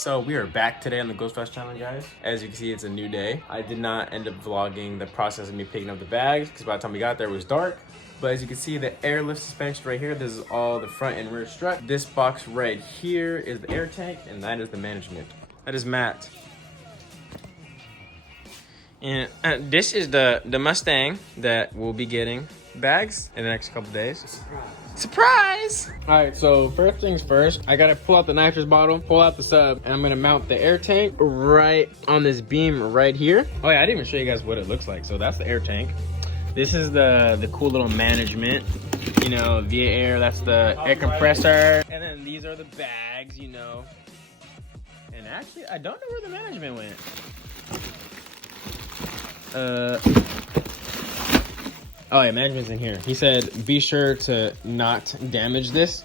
So we are back today on the Ghost Fest challenge, guys. As you can see, it's a new day. I did not end up vlogging the process of me picking up the bags because by the time we got there, it was dark. But as you can see, the airlift suspension right here, this is all the front and rear strut. This box right here is the air tank, and that is the management. That is Matt. And this is the Mustang that we'll be getting bags in the next couple days. Surprise! All right, so first things first, I gotta pull out the nitrous bottle, pull out the sub, and I'm gonna mount the air tank right on this beam right here. Oh yeah, I didn't even show you guys what it looks like. So that's the air tank. This is the cool little management, you know, via air. That's the air compressor. And then these are the bags, you know. And actually, I don't know where the management went. Oh yeah, management's in here. He said, be sure to not damage this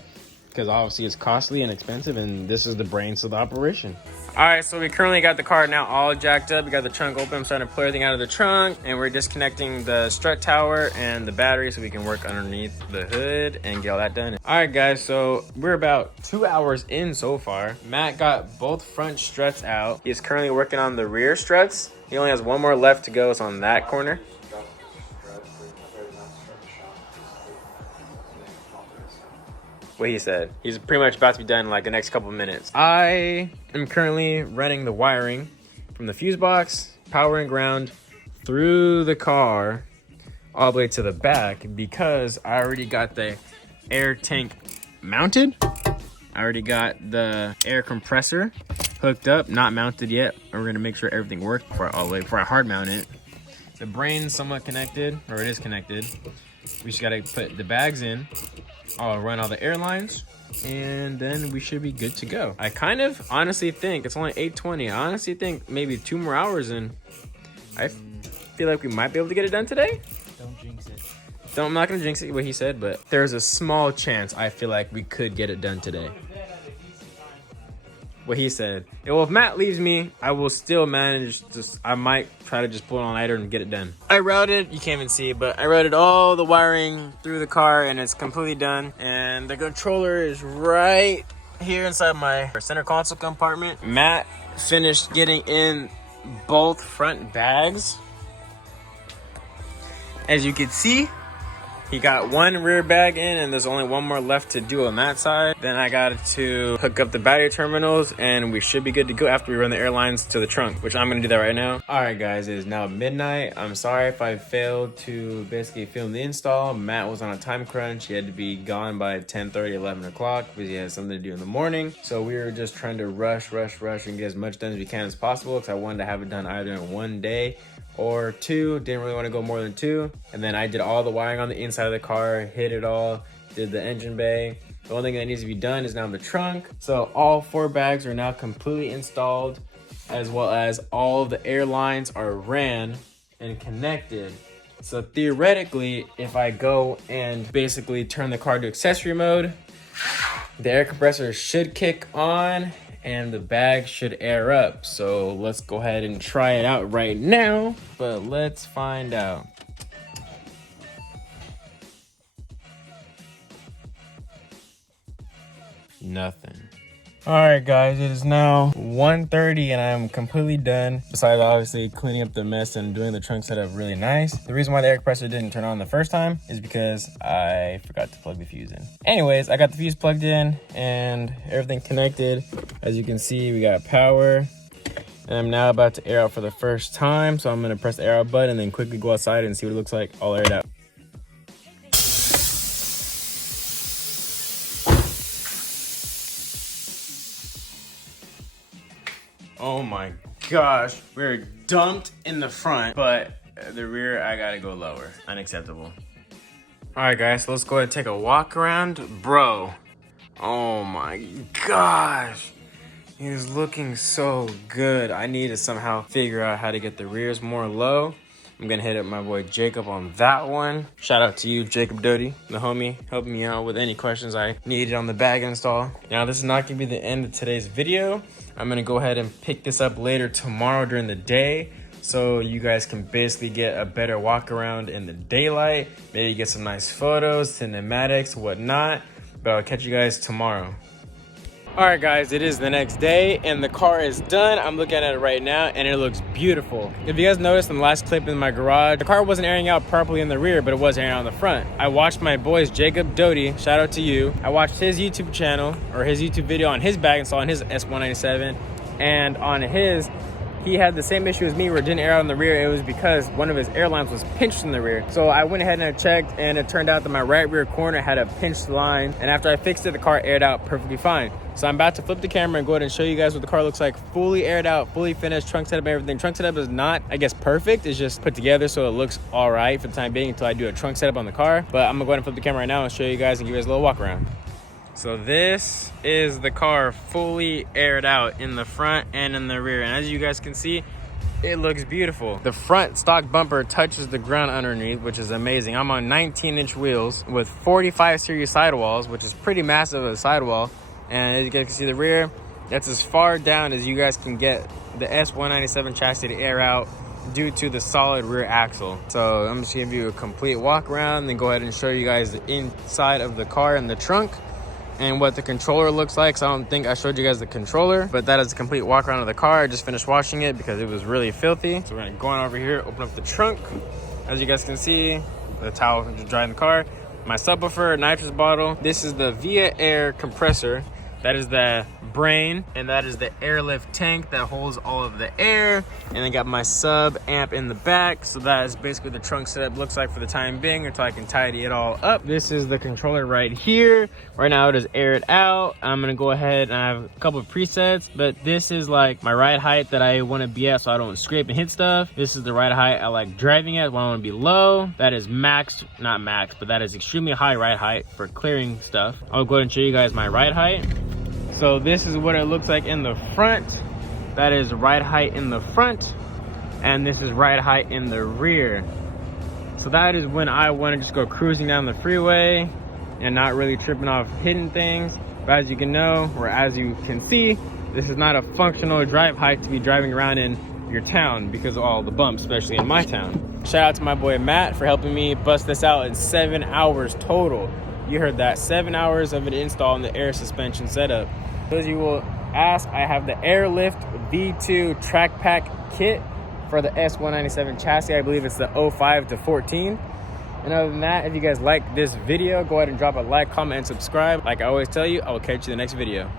because obviously it's costly and expensive and this is the brains of the operation. All right, so we currently got the car now all jacked up. We got the trunk open. I'm starting to pull everything out of the trunk and we're disconnecting the strut tower and the battery so we can work underneath the hood and get all that done. All right, guys, so we're about 2 hours in so far. Matt got both front struts out. He's currently working on the rear struts. He only has one more left to go. It's on that corner. What he said. He's pretty much about to be done in like the next couple of minutes. I am currently running the wiring from the fuse box, power and ground, through the car, all the way to the back because I already got the air tank mounted. I already got the air compressor hooked up, not mounted yet. We're gonna make sure everything works before I hard mount it. The brain's somewhat connected, or it is connected. We just gotta put the bags in. I'll run all the airlines and then we should be good to go. I kind of honestly think it's only 8:20. I honestly think maybe 2 more hours and I feel like we might be able to get it done today. Don't jinx it. I'm not gonna jinx it what he said, but there's a small chance I feel like we could get it done today. What he said. Well, if Matt leaves me, I will still manage. I might try to just pull it on lighter and get it done. I routed, you can't even see, but I routed all the wiring through the car and it's completely done. And the controller is right here inside my center console compartment. Matt finished getting in both front bags. As you can see, he got one rear bag in and there's only one more left to do on that side. Then I got to hook up the battery terminals and we should be good to go after we run the airlines to the trunk, which I'm gonna do that right now. All right, guys, it is now midnight. I'm sorry if I failed to basically film the install. Matt was on a time crunch. He had to be gone by 10:30, 11 o'clock because he had something to do in the morning. So we were just trying to rush and get as much done as we can as possible because I wanted to have it done either in one day or 2. Didn't really want to go more than 2. And then I did all the wiring on the inside of the car, hit it all, did the engine bay. The only thing that needs to be done is now the trunk. So all 4 bags are now completely installed, as well as all of the air lines are ran and connected. So theoretically, if I go and basically turn the car to accessory mode, the air compressor should kick on and the bag should air up. So let's go ahead and try it out right now, but let's find out. Nothing. All right, guys, it is now 1:30 and I'm completely done. Besides obviously cleaning up the mess and doing the trunk setup really nice. The reason why the air compressor didn't turn on the first time is because I forgot to plug the fuse in. Anyways, I got the fuse plugged in and everything connected. As you can see, we got power. And I'm now about to air out for the first time. So I'm gonna press the air out button and then quickly go outside and see what it looks like all aired out. Oh my gosh, we're dumped in the front, but the rear, I gotta go lower. Unacceptable. All right, guys, so let's go ahead and take a walk around. Bro, oh my gosh. He's looking so good. I need to somehow figure out how to get the rears more low. I'm gonna hit up my boy Jacob on that one. Shout out to you, Jacob Doty, the homie, helping me out with any questions I needed on the bag install. Now, this is not gonna be the end of today's video. I'm gonna go ahead and pick this up later tomorrow during the day so you guys can basically get a better walk around in the daylight, maybe get some nice photos, cinematics, whatnot. But I'll catch you guys tomorrow. All right, guys, it is the next day and the car is done. I'm looking at it right now and it looks beautiful. If you guys noticed in the last clip in my garage, the car wasn't airing out properly in the rear, but it was airing out in the front. I watched my boys, Jacob Doty, shout out to you. I watched his YouTube channel or his YouTube video on his bag and saw on his S197, and on his, he had the same issue as me where it didn't air out in the rear. It was because one of his air lines was pinched in the rear. So I went ahead and I checked, and it turned out that my right rear corner had a pinched line, and after I fixed it, the car aired out perfectly fine. So I'm about to flip the camera and go ahead and show you guys what the car looks like, fully aired out, fully finished, trunk setup, everything. Trunk setup is not, I guess, perfect. It's just put together so it looks all right for the time being until I do a trunk setup on the car. But I'm gonna go ahead and flip the camera right now and show you guys and give you guys a little walk around. So this is the car fully aired out in the front and in the rear. And as you guys can see, it looks beautiful. The front stock bumper touches the ground underneath, which is amazing. I'm on 19-inch wheels with 45 series sidewalls, which is pretty massive of a sidewall. And as you guys can see, the rear, that's as far down as you guys can get the S197 chassis to air out due to the solid rear axle. So I'm just gonna give you a complete walk around, then go ahead and show you guys the inside of the car and the trunk and what the controller looks like. So I don't think I showed you guys the controller, but that is a complete walk around of the car. I just finished washing it because it was really filthy. So we're gonna go on over here, open up the trunk. As you guys can see, the towel just drying the car. My subwoofer, nitrous bottle. This is the Via Air compressor. That is the brain, and that is the airlift tank that holds all of the air. And I got my sub amp in the back. So that is basically the trunk setup looks like for the time being until I can tidy it all up. This is the controller right here. Right now it is aired out. I'm gonna go ahead and I have a couple of presets, but this is like my ride height that I wanna be at so I don't scrape and hit stuff. This is the ride height I like driving at when I wanna be low. That is maxed, not maxed, but that is extremely high ride height for clearing stuff. I'll go ahead and show you guys my ride height. So this is what it looks like in the front. That is ride height in the front, and this is ride height in the rear. So that is when I want to just go cruising down the freeway and not really tripping off hidden things. But as you can know, or as you can see, this is not a functional drive height to be driving around in your town because of all the bumps, especially in my town. Shout out to my boy Matt for helping me bust this out in 7 hours total. You heard that, 7 hours of an install in the air suspension setup. As you will ask, I have the Airlift V2 track pack kit for the S197 chassis. I believe it's the 05 to 14. And other than that, if you guys like this video, go ahead and drop a like, comment, and subscribe. Like I always tell you, I will catch you in the next video.